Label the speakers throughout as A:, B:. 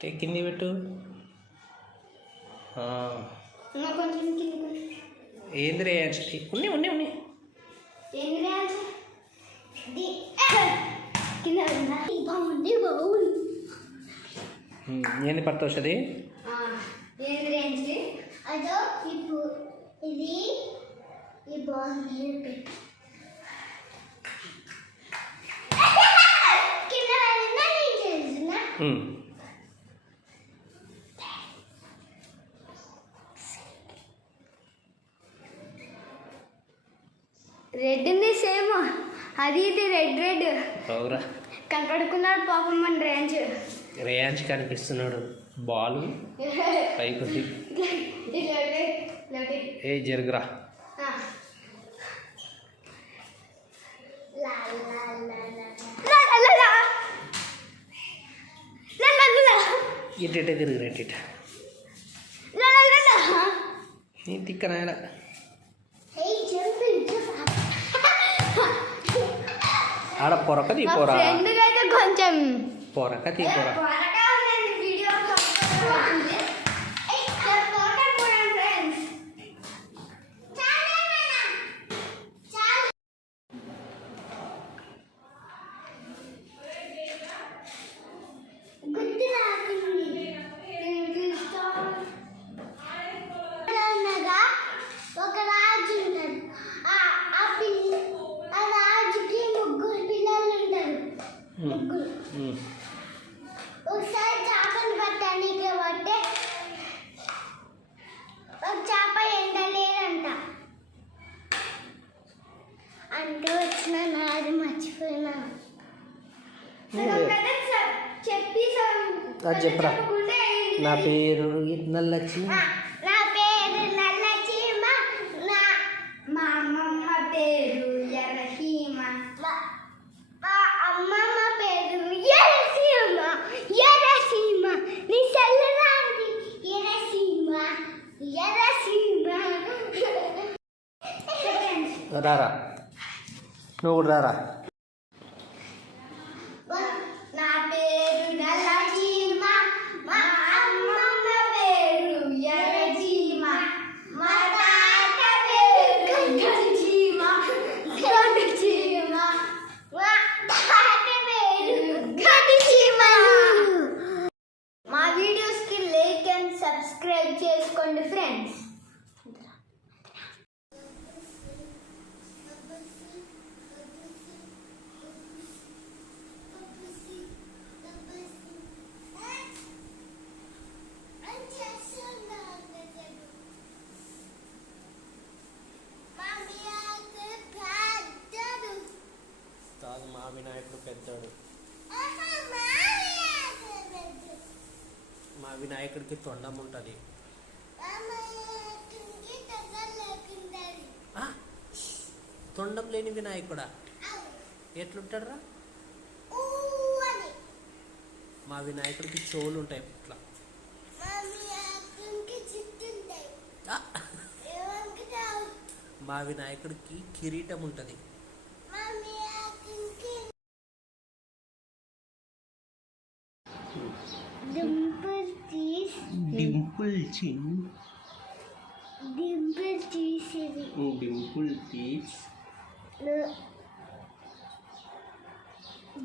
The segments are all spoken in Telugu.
A: తే కింది పెట్టు. ఆ,
B: ఇంకా కొంచెం కిందికి
A: ఏంది రే ఉన్ని ఉన్ని ఉన్ని.
B: ఏంటి డ్యాన్స్ ది కింద ఉందా బాగుంది బాగుంది
A: ఉమ్, ఏంది
B: డ్యాన్స్ అదో ఇప్పుడు ఇది ఈ బాగుంది పెట్టు. కింద రెడ్ ఉంది సేమ్. అది ఇది రెడ్ రెడ్.
A: అవురా.
B: కనపడుకున్నాడు పాపం మన రేంజ్.
A: రేయాంజ్ కనిపిస్తున్నాడు. బాల్. పైకి. ఏ జరుగురా. ఇటు ఇటే తిరుగురా ఇటు ఇటు. నీ తిక్కనాయన ఆడ పొరక తీ పోరా
B: ఫ్రెండ్ అయితే కొంచెం
A: పొరక తీ పోరా
B: ఒకసారి చేపలు పట్టడానికి పట్టే ఒక చేప ఎండలేదంట అంటూ వచ్చిన నాది మర్చిపోయినా. చెప్పి
A: చెప్పురా. నా పేరు నల్లచ్చి
B: నా పేరు నల్ల చీమ నా మా అమ్మమ్మ పేరు ఎర్రసీమ మా అమ్మమ్మ పేరు ఎర్రసీమ ఎర్రసీమ నీ సెల్లరాది ఎర్రసీమ ఎర్రసీమ
A: రారా నువ్వు కూడా రారా
B: నా పేరు నల్ల చీమ మా అమ్మమ్మ పేరు ఎర్రచీమ మా తాత పేరు గడ్డి చీమ గడ్డి చీమ మా తాత పేరు గడ్డి చీమ మా వీడియోస్కి లైక్ అండ్ సబ్స్క్రైబ్ చేసుకోండి ఫ్రెండ్స్
A: కాదు మా వినాయకుడు పెద్దాడు. మా వినాయకుడికి తొండం ఉంటుంది. ఆ? తొండం లేని వినాయకుడా? ఎట్లుంటాడురా? మా వినాయకుడికి చెవులు ఉంటాయి ఇట్లా. మా వినాయకుడికి కిరీటం ఉంటుంది.
B: డింపుల్
A: చిన్
B: డింపుల్ తీసేది
A: డింపుల్ తీస్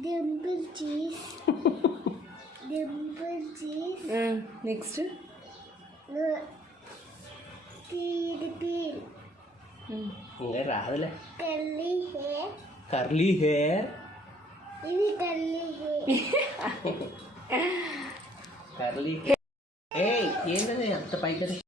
B: dimple cheese dimple cheese
C: next
B: PD PD
A: ఇంకా రాదులే
B: కర్లీ హెయిర్
A: కర్లీ హెయిర్
B: ఇది కర్లీ హెయిర్
A: కర్లీ ఏ ఏంటది అంత పైకి